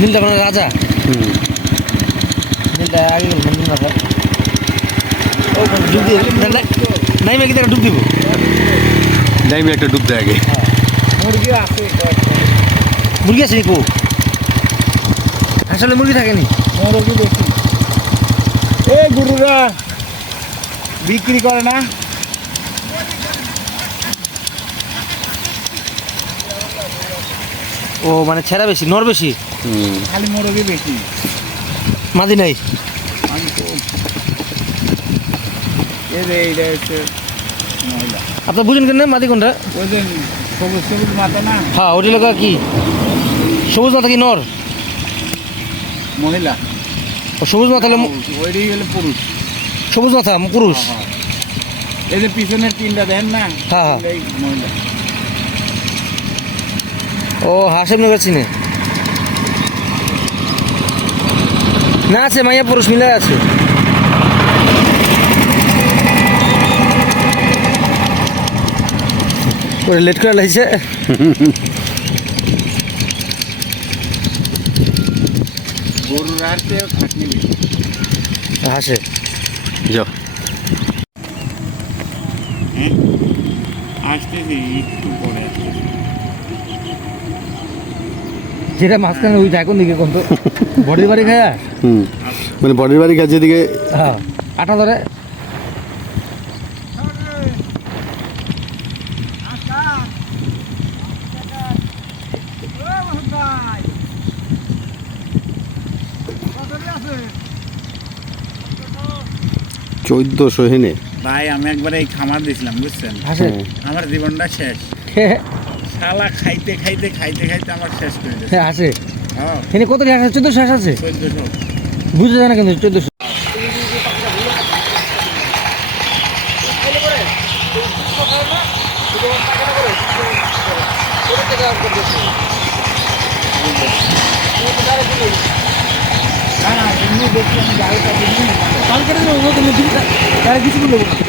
নীলটা মানে রাজা। হুম। নীলটা আগে নীল মাথা ও ডুব দিয়ে নাই মেয়ে কি ডুব দিব? ডাইমে একটা ডুব দেয় আগে। মুরগি আছে মুরগি আছে নিকো আসলে মুরগি থাকেনি। মুরগি বেশি এই গরুরা। বিক্রি করে না। ও মানে ছেঁড়া বেশি নর বেশি? খালি মুরগি বেশি। মাদি নাই? আমি এই যে মহিলা আপনার বুঝেন কেন মাদি কোনটা? সবুজ সবুজ মাথা না? হ্যাঁ ওটি লোক কি? সবুজ মাথা কি নর? মহিলা সবুজ মাথা হলে ওইটাই হলো পুরুষ। সবুজ মাথা পুরুষ। হ্যাঁ, হ্যাঁ। এই যে পিছনের তিনটা দেন না হ্যাঁ, হ্যাঁ। মহিলা ও হাসেম নগর চিনে। না আছে মাইয়া পুরুষ মিলে আছে। ওরে লেট করে লাগছে হাসে। যাও আসতেছি একটু পরে যেটা মাঝখানে ওই এখন দিকে কোন তো বডির বাড়ি খায়া? হুম। মানে বডির বাড়ি কাছে দিকে হ্যাঁ আটা ধরে। চোদ্দশো হেনে ভাই আমি একবার এই খামার দিয়েছিলাম বুঝছেন? হাসে আমার জীবনটা শেষ। শালা খাইতে খাইতে খাইতে খাইতে আমার শেষ করে দিয়েছে। হ্যাঁ হাসে হ্যাঁ এখানে কত টাকা আছে? চোদ্দশো হাঁস আছে? বুঝতে যায় না কিন্তু চোদ্দশো। দিইনি কালকে কিছু করব না